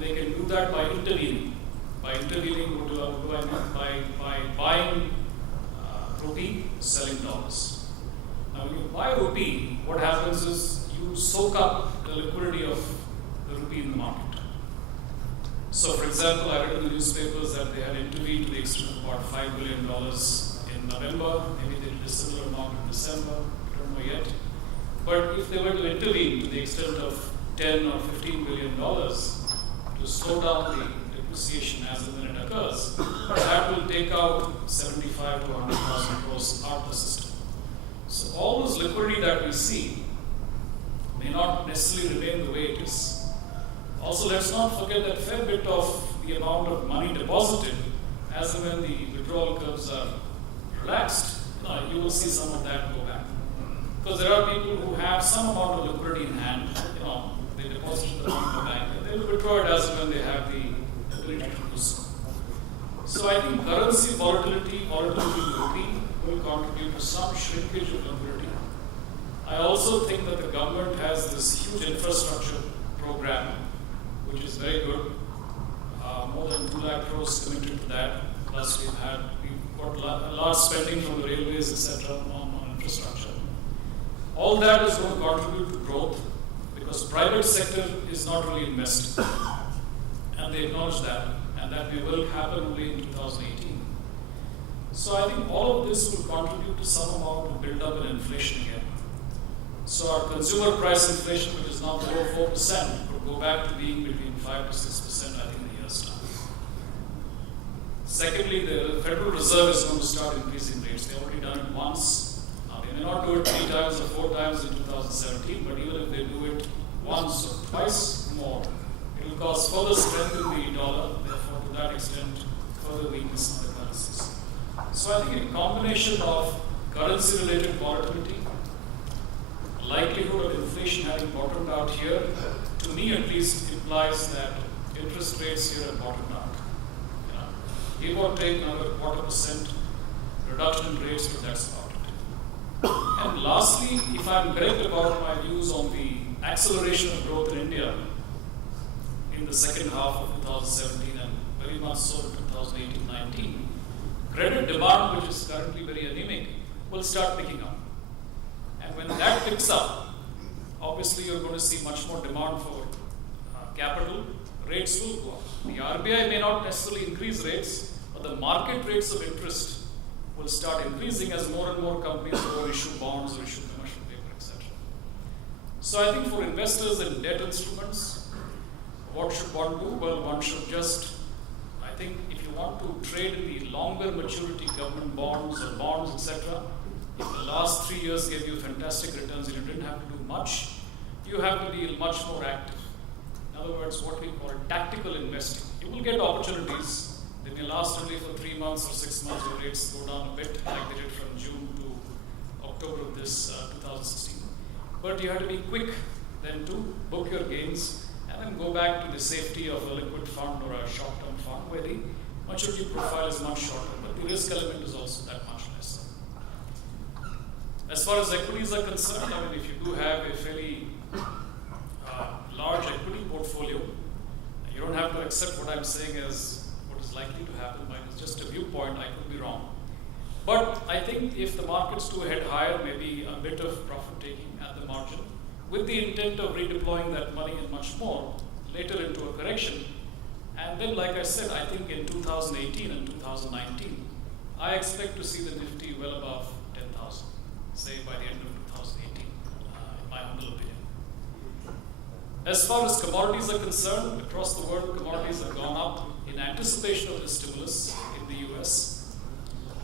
And they can do that by intervening. By intervening, what do I mean? By buying rupee, selling dollars. Now, when you buy rupee, what happens is you soak up the liquidity of the rupee in the market. So, for example, I read in the newspapers that they had intervened to the extent of about $5 billion in November. Maybe they did a similar amount in December. I don't know yet. But if they were to intervene to the extent of $10 or $15 billion to slow down the depreciation as and when it occurs, that will take out 75 to 100,000 crores out of the system. So all this liquidity that we see may not necessarily remain the way it is. Also, let's not forget that a fair bit of the amount of money deposited as and when the withdrawal curves are relaxed, you will see some of that go back. Because there are people who have some amount of liquidity in hand, they deposit the money in the bank, and they will withdraw it as and when they have the ability to do so. So I think currency volatility in the rupee will contribute to some shrinkage of liquidity. I also think that the government has this huge infrastructure program, which is very good. More than 2 lakh crores committed to that. Plus we've got a large spending from the railways, etc. on infrastructure. All that is going to contribute to growth because private sector is not really investing. And they acknowledge that, and that will happen only in 2018. So I think all of this will contribute to some amount of build-up in inflation again. So our consumer price inflation, which is now below 4%, could go back to being between 5 to 6%, I think, in a year's time. Secondly, the Federal Reserve is going to start increasing rates. They've already done it once. They may not do it 3 times or 4 times in 2017, but even if they do it once or twice more, it will cause further strength in the dollar, therefore, to that extent, further weakness in the currencies. So I think a combination of currency-related volatility, likelihood of inflation having bottomed out here, to me at least, implies that interest rates here have bottomed out. Give or take another 0.25% reduction in rates, but that's about it. And lastly, if I'm correct about my views on the acceleration of growth in India in the second half of 2017 and very much so in 2018-19, credit demand, which is currently very anemic, will start picking up. And when that picks up, obviously you're going to see much more demand for capital. Rates will go up. The RBI may not necessarily increase rates, but the market rates of interest will start increasing as more and more companies will issue bonds or issue commercial paper, etc. So I think for investors in debt instruments, what should one do? Well, one should just, I think if you want to trade in the longer maturity government bonds or bonds, etc., if the last 3 years gave you fantastic returns and you didn't have to do much, you have to be much more active. In other words, what we call tactical investing. You will get opportunities. They may last only for 3 months or 6 months. Your rates go down a bit, like they did from June to October of this 2016. But you have to be quick then to book your gains and then go back to the safety of a liquid fund or a short-term fund where the maturity profile is much shorter, but the risk element is also that much less. As far as equities are concerned, I mean, if you do have a fairly large equity portfolio, you don't have to accept what I'm saying as what is likely to happen, but it's just a viewpoint, I could be wrong. But I think if the markets do head higher, maybe a bit of profit taking at the margin, with the intent of redeploying that money and much more later into a correction. And then, like I said, I think in 2018 and 2019, I expect to see the Nifty well above 10,000, say by the end of 2018, in my humble opinion. As far as commodities are concerned, across the world, commodities have gone up in anticipation of the stimulus in the US.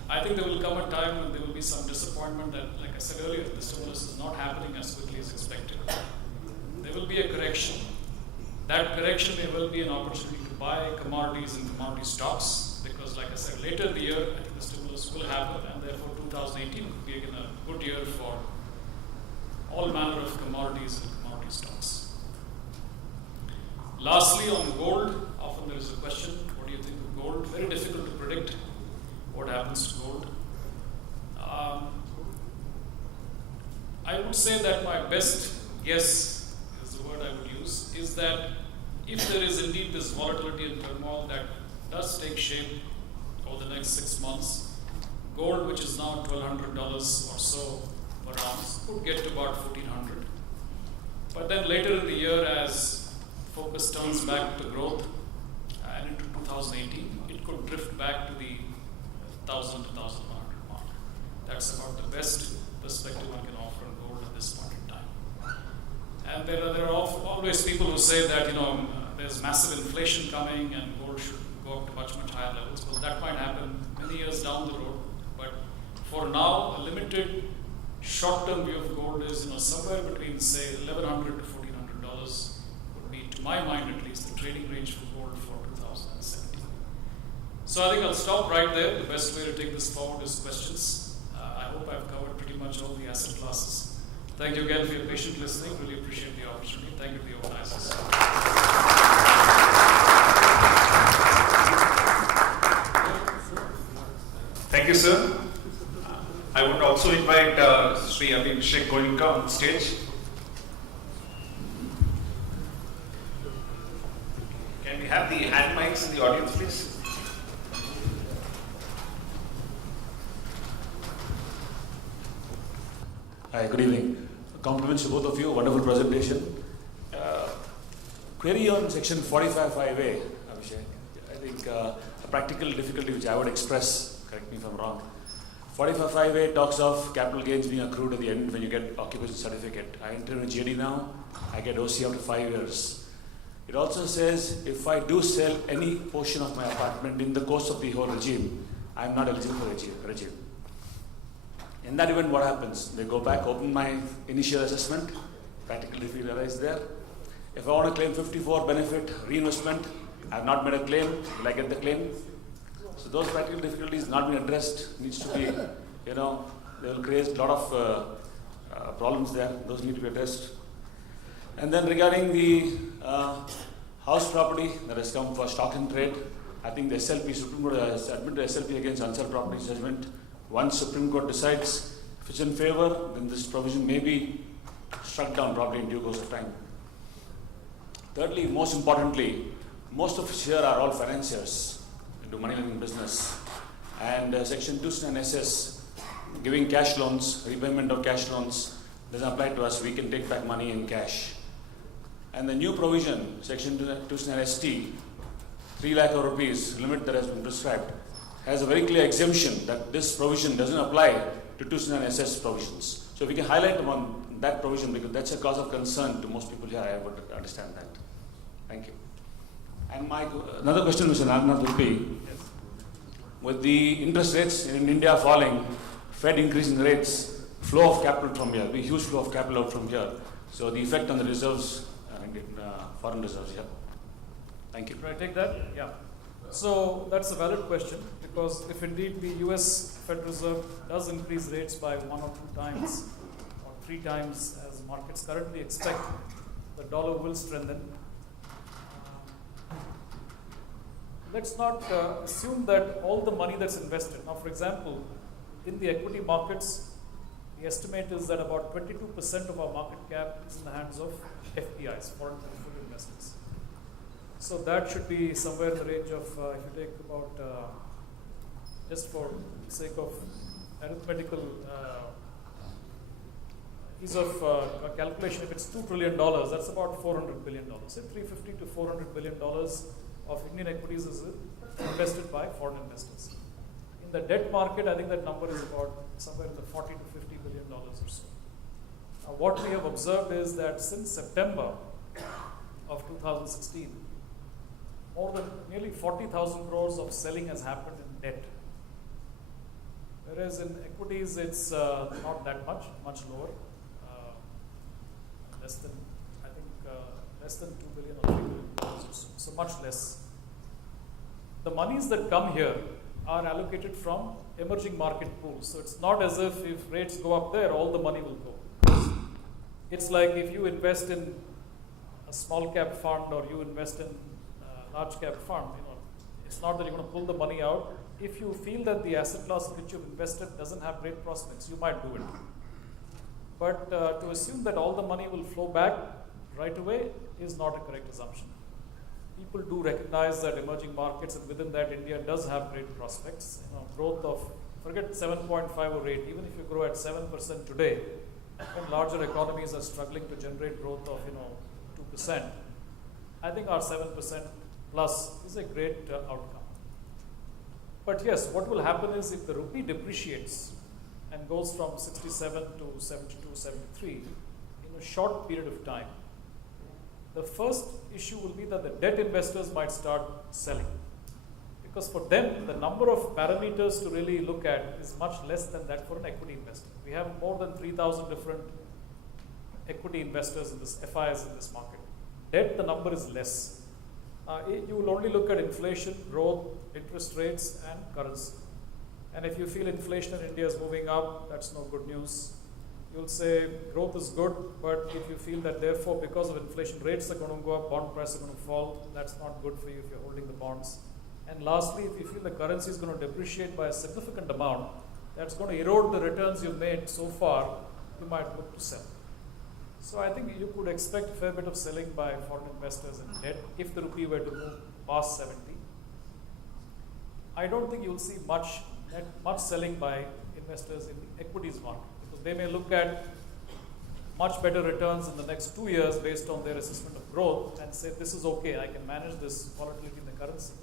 I think there will come a time when there will be some disappointment that, like I said earlier, the stimulus is not happening as quickly as expected. There will be a correction. That correction may well be an opportunity to buy commodities and commodity stocks because, like I said, later in the year, I think the stimulus will happen, and therefore 2018 could be again a good year for all manner of commodities and commodity stocks. Lastly, on gold, often there is a question, what do you think of gold? Very difficult to predict what happens to gold. I would say that my best guess, is the word I would use, is that if there is indeed this volatility and turmoil that does take shape over the next 6 months, gold, which is now $1,200 or so per ounce, could get to about $1,400. But then later in the year, as focus turns back to growth and into 2018, it could drift back to the 1,000 to 1,100 mark. That's about the best perspective one can offer on gold at this point in time. And there are always people who say that there's massive inflation coming and gold should go up to much higher levels. Well, that might happen many years down the road. But for now, a limited short-term view of gold is somewhere between say $1,100 to $1,400 would be, to my mind at least, the trading range for gold for 2017. So I think I'll stop right there. The best way to take this forward is questions. I hope I've covered pretty much all the asset classes. Thank you again for your patient listening. Really appreciate the opportunity. Thank you to the organizers. Thank you, sir. I would also invite Sri Abhishek Goenka on stage. Can we have the hand mics in the audience, please? Hi, good evening. Compliments to both of you. Wonderful presentation. Query on section 45(5)(a), Abhishek. I think a practical difficulty which I would express, correct me if I'm wrong. 45(5)(a) talks of capital gains being accrued at the end when you get occupation certificate. I enter in JD now, I get OC after 5 years. It also says if I do sell any portion of my apartment in the course of the whole regime, I'm not eligible for regime. In that event, what happens? They go back, open my initial assessment, practical difficulty arises there. If I want to claim 54 benefit reinvestment, I have not made a claim, will I get the claim? So those practical difficulties not being addressed needs to be, they will create a lot of problems there. Those need to be addressed. And then regarding the house property that has come for stock and trade, I think the SLP, Supreme Court has admitted SLP against unsold property judgment. Once Supreme Court decides if it's in favor, then this provision may be struck down probably in due course of time. Thirdly, most importantly, most of us here are all financiers into money lending business, and section 209 SS, giving cash loans, repayment of cash loans, doesn't apply to us. We can take back money in cash. And the new provision, section 209 ST, 3 lakh rupees limit that has been prescribed, has a very clear exemption that this provision doesn't apply to 209 SS provisions. So we can highlight on that provision because that's a cause of concern to most people here. I would understand that. Thank you. And another question, Mr. Nagnath, would be, with the interest rates in India falling, Fed increasing rates, flow of capital from here, the huge flow of capital out from here. So the effect on the reserves, foreign reserves, yeah. Thank you. Can I take that? Yeah. So that's a valid question, because if indeed the US Federal Reserve does increase rates by 1 or 2 times or 3 times as markets currently expect, the dollar will strengthen. Let's not assume that all the money that's invested. Now, for example, in the equity markets, the estimate is that about 22% of our market cap is in the hands of FPIs, foreign portfolio investors. So that should be somewhere in the range of, if you take about, just for the sake of arithmetical ease of calculation, if it's $2 trillion, that's about $400 billion. Say $350 to $400 billion of Indian equities is invested by foreign investors. In the debt market, I think that number is about somewhere in the $40 to $50 billion or so. Now, what we have observed is that since September of 2016, more than nearly 40,000 crores of selling has happened in debt. Whereas in equities, it's not that much, much lower. Less than, I think, less than 2 billion or 3 billion dollars or so, so much less. The monies that come here are allocated from emerging market pools. So it's not as if rates go up there, all the money will go. It's like if you invest in a small cap fund or you invest in a large cap fund, it's not that you're going to pull the money out. If you feel that the asset class in which you've invested doesn't have great prospects, you might do it. But to assume that all the money will flow back right away is not a correct assumption. people do recognize that emerging markets, and within that India does have great prospects. Growth of, forget 7.5 rate, even if you grow at 7% today, when larger economies are struggling to generate growth of 2%, I think our 7% plus is a great outcome. But yes, what will happen is if the rupee depreciates and goes from 67 to 72, 73 in a short period of time, the first issue will be that the debt investors might start selling. Because for them, the number of parameters to really look at is much less than that for an equity investor. We have more than 3,000 different equity investors in this, FIs in this market. Debt, the number is less. You will only look at inflation, growth, interest rates, and currency. And if you feel inflation in India is moving up, that's no good news. You'll say growth is good, but if you feel that therefore because of inflation rates are going to go up, bond prices are going to fall, that's not good for you if you're holding the bonds. And lastly, if you feel the currency is going to depreciate by a significant amount, that's going to erode the returns you've made so far, you might look to sell. So I think you could expect a fair bit of selling by foreign investors in debt if the rupee were to move past 70. I don't think you'll see much selling by investors in the equities market, because they may look at much better returns in the next 2 years based on their assessment of growth and say, this is okay, I can manage this volatility in the currency.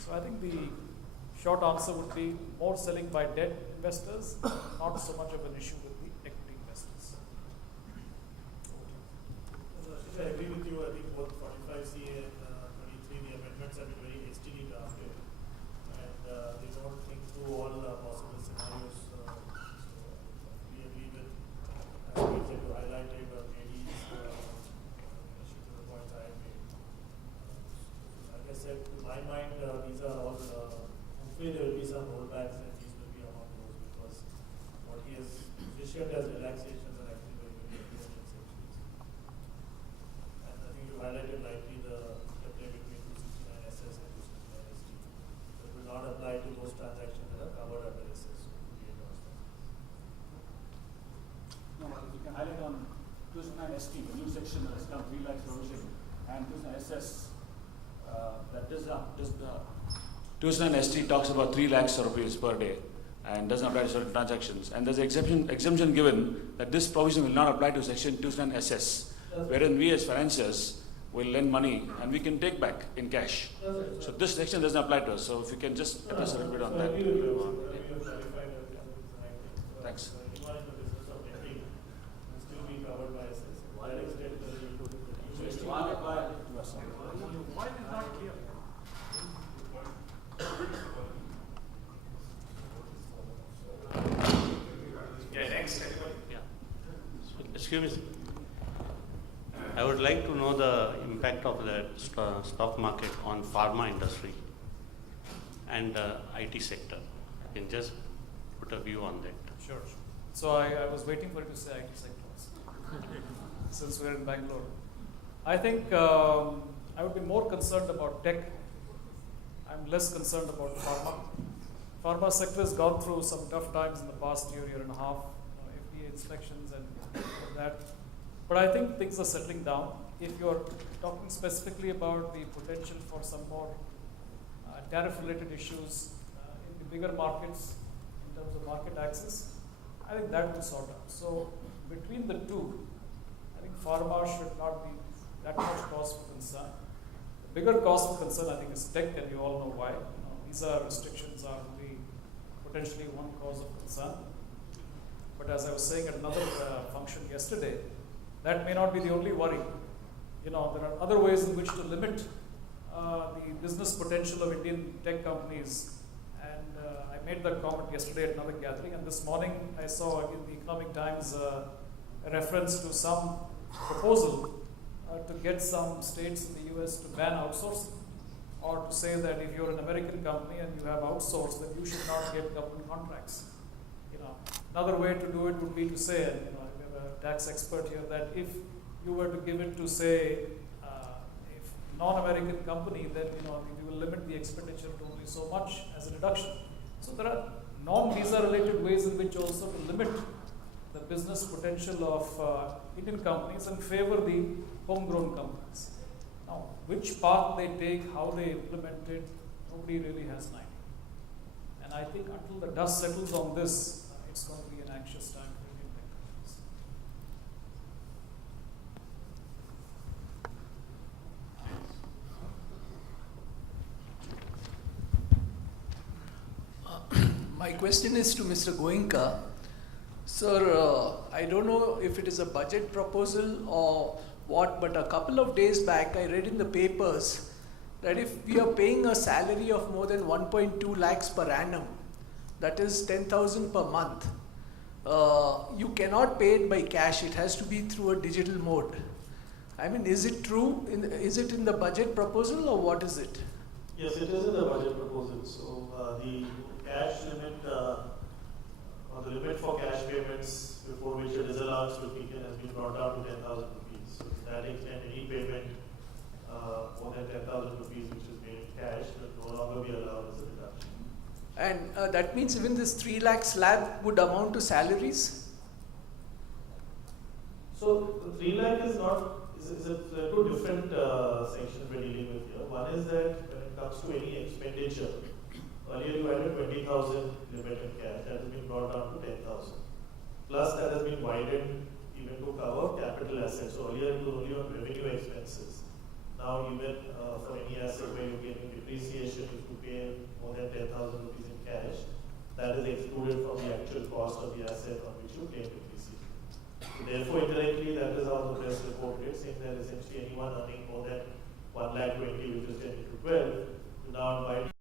So I think the short answer would be more selling by debt investors, not so much of an issue with the equity investors. I agree with you. I think both 45CA and 23, the amendments have been very hastily drafted, and they don't think through all possible scenarios. So we agree with aspects that you highlighted, JD's issue to the points I have made. Like I said, to my mind, these are all, hopefully there will be some rollbacks, and these will be among those, because what he has issued as relaxations are actually very, very important exceptions. And I think you highlighted lightly the play between 269 SS and 269 ST. So it will not apply to those transactions that are covered under SS. So it will be a No, if you can highlight on 269 ST, the new section that has come 3 lakhs provision, and 269 SS, that does 269 ST talks about 3 lakhs rupees per day and doesn't apply to certain transactions. And there's an exemption given that this provision will not apply to section 269 SS, wherein we as financiers will lend money and we can take back in cash. So this section doesn't apply to us. So if you can just address a little bit on that. Thanks. Anyone in the business of lending will still be covered by SS. To that extent, Why is not clear? Yeah, next. Yeah. Excuse me. I would like to know the impact of the stock market on pharma industry and the IT sector. You can just put a view on that. Sure. So I was waiting for you to say IT sectors, since we're in Bangalore. I think I would be more concerned about tech. I'm less concerned about pharma. Pharma sector has gone through some tough times in the past year and a half, FDA inspections and that. But I think things are settling down. If you're talking specifically about the potential for some more tariff-related issues in the bigger markets, in terms of market access, I think that will sort out. So between the two, I think pharma should not be that much cause for concern. The bigger cause for concern, I think, is tech, and you all know why. Visa restrictions are only potentially one cause of concern. But as I was saying at another function yesterday, that may not be the only worry. There are other ways in which to limit the business potential of Indian tech companies. And I made that comment yesterday at another gathering. And this morning I saw in the Economic Times a reference to some proposal to get some states in the US to ban outsourcing, or to say that if you're an American company and you have outsourced, then you should not get government contracts. Another way to do it would be to say, and we have a tax expert here, that if you were to give it to, say, a non-American company, then we will limit the expenditure to only so much as a deduction. So there are non-visa related ways in which also to limit the business potential of Indian companies and favor the homegrown companies. Now, which path they take, how they implement it, nobody really has an idea. And I think until the dust settles on this, it's going to be an anxious time for Indian tech companies. My question is to Mr. Goenka. Sir, I don't know if it is a budget proposal or what, but a couple of days back I read in the papers that if we are paying a salary of more than 1.2 lakhs per annum, that is 10,000 per month, you cannot pay it by cash. It has to be through a digital mode. I mean, is it true? Is it in the budget proposal or what is it? Yes, it is in the budget proposal. So the cash limit, or the limit for cash payments before which a disallowance to kick in has been brought down to 10,000 rupees. So to that extent, any payment more than 10,000 rupees which is made in cash will no longer be allowed as a deduction. And that means even this 3 lakh slab would amount to salaries? So the 3 lakh is two different sections we're dealing with here. One is that when it comes to any expenditure, earlier you had a 20,000 limit in cash, that has been brought down to 10,000. Plus that has been widened even to cover capital assets. So earlier it was only on revenue expenses. Now even for any asset where you're getting depreciation, if you pay more than 10,000 rupees in cash, that is excluded from the actual cost of the asset on which you claim depreciation. So therefore, indirectly, that is how the press report is, saying that essentially anyone earning more than 1,20,000, which is 10 to 12, to now invite